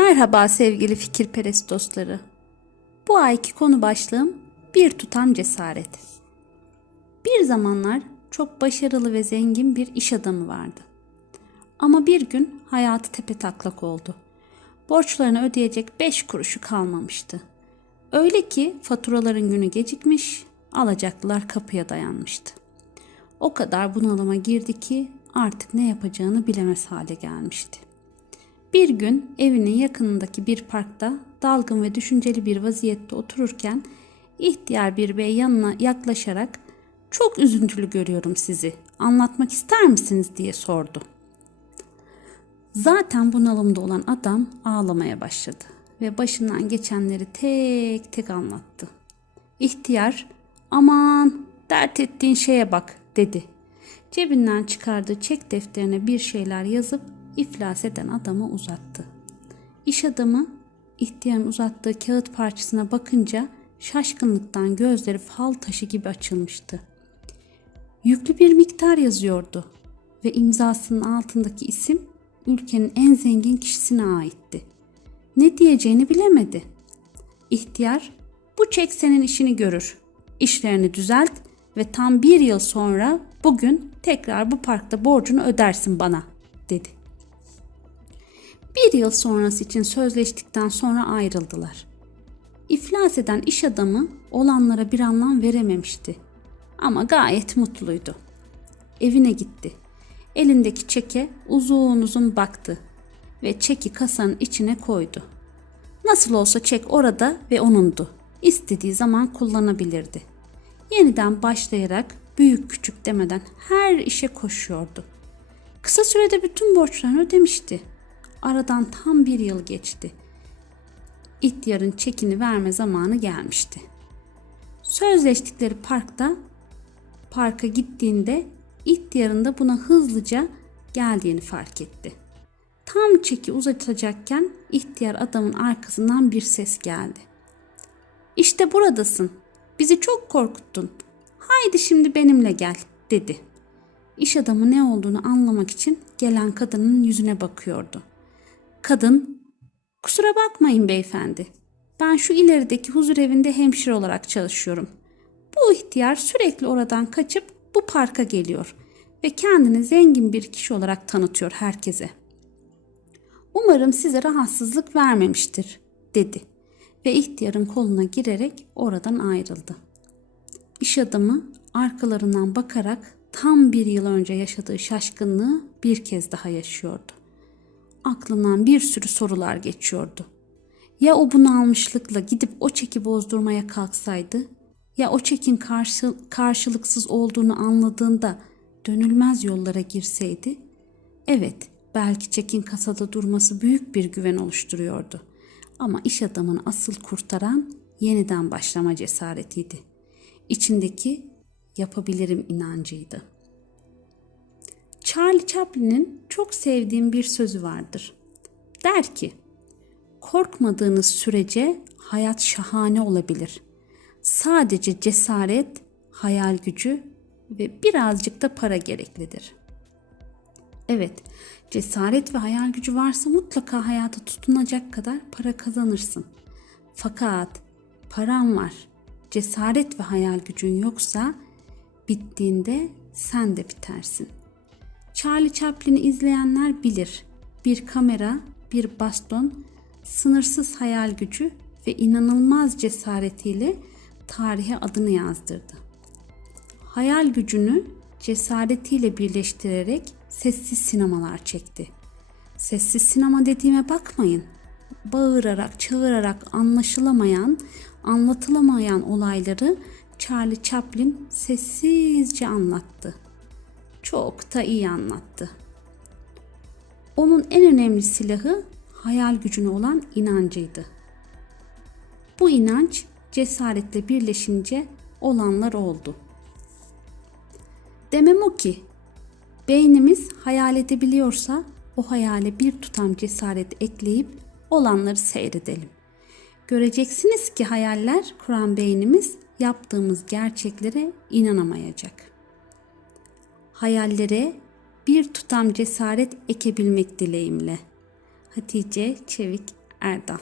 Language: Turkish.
Merhaba sevgili fikirperest dostları. Bu ayki konu başlığım bir tutam cesaret. Bir zamanlar çok başarılı ve zengin bir iş adamı vardı. Ama bir gün hayatı tepetaklak oldu. Borçlarını ödeyecek beş kuruşu kalmamıştı. Öyle ki faturaların günü gecikmiş, alacaklılar kapıya dayanmıştı. O kadar bunalıma girdi ki artık ne yapacağını bilemez hale gelmişti. Bir gün evinin yakınındaki bir parkta dalgın ve düşünceli bir vaziyette otururken ihtiyar bir bey yanına yaklaşarak "Çok üzüntülü görüyorum sizi. Anlatmak ister misiniz?" diye sordu. Zaten bunalımda olan adam ağlamaya başladı ve başından geçenleri tek tek anlattı. İhtiyar, "Aman, dert ettiğin şeye bak." dedi. Cebinden çıkardığı çek defterine bir şeyler yazıp iflas eden adama uzattı. İş adamı ihtiyarın uzattığı kağıt parçasına bakınca şaşkınlıktan gözleri fal taşı gibi açılmıştı. Yüklü bir miktar yazıyordu ve imzasının altındaki isim ülkenin en zengin kişisine aitti. Ne diyeceğini bilemedi. İhtiyar, bu çek senin işini görür. İşlerini düzelt ve tam bir yıl sonra bugün tekrar bu parkta borcunu ödersin bana, dedi. Bir yıl sonrası için sözleştikten sonra ayrıldılar. İflas eden iş adamı olanlara bir anlam verememişti. Ama gayet mutluydu. Evine gitti. Elindeki çeke uzun uzun baktı ve çeki kasanın içine koydu. Nasıl olsa çek orada ve onundu. İstediği zaman kullanabilirdi. Yeniden başlayarak büyük küçük demeden her işe koşuyordu. Kısa sürede bütün borçlarını ödemişti. Aradan tam bir yıl geçti. İhtiyarın çekini verme zamanı gelmişti. Sözleştikleri parkta parka gittiğinde ihtiyarın da buna hızlıca geldiğini fark etti. Tam çeki uzatacakken ihtiyar adamın arkasından bir ses geldi. İşte buradasın. Bizi çok korkuttun. Haydi şimdi benimle gel dedi. İş adamı ne olduğunu anlamak için gelen kadının yüzüne bakıyordu. Kadın, kusura bakmayın beyefendi. Ben şu ilerideki huzur evinde hemşire olarak çalışıyorum. Bu ihtiyar sürekli oradan kaçıp bu parka geliyor ve kendini zengin bir kişi olarak tanıtıyor herkese. Umarım size rahatsızlık vermemiştir, dedi ve ihtiyarın koluna girerek oradan ayrıldı. İş adamı arkalarından bakarak tam bir yıl önce yaşadığı şaşkınlığı bir kez daha yaşıyordu. Aklından bir sürü sorular geçiyordu. Ya o bunalmışlıkla gidip o çeki bozdurmaya kalksaydı? Ya o çekin karşı, karşılıksız olduğunu anladığında dönülmez yollara girseydi? Evet, belki çekin kasada durması büyük bir güven oluşturuyordu. Ama iş adamını asıl kurtaran yeniden başlama cesaretiydi. İçindeki yapabilirim inancıydı. Charlie Chaplin'in çok sevdiğim bir sözü vardır. Der ki, korkmadığınız sürece hayat şahane olabilir. Sadece cesaret, hayal gücü ve birazcık da para gereklidir. Evet, cesaret ve hayal gücü varsa mutlaka hayata tutunacak kadar para kazanırsın. Fakat paran var, cesaret ve hayal gücün yoksa bittiğinde sen de bitersin. Charlie Chaplin'i izleyenler bilir. Bir kamera, bir baston, sınırsız hayal gücü ve inanılmaz cesaretiyle tarihe adını yazdırdı. Hayal gücünü cesaretiyle birleştirerek sessiz sinemalar çekti. Sessiz sinema dediğime bakmayın. Bağırarak, çağırarak anlaşılamayan, anlatılamayan olayları Charlie Chaplin sessizce anlattı. Çok da iyi anlattı. Onun en önemli silahı hayal gücüne olan inancıydı. Bu inanç cesaretle birleşince olanlar oldu. Demem o ki, beynimiz hayal edebiliyorsa o hayale bir tutam cesaret ekleyip olanları seyredelim. Göreceksiniz ki hayaller kuran beynimiz yaptığımız gerçeklere inanamayacak. Hayallere bir tutam cesaret ekebilmek dileğimle. Hatice Çevik Erdal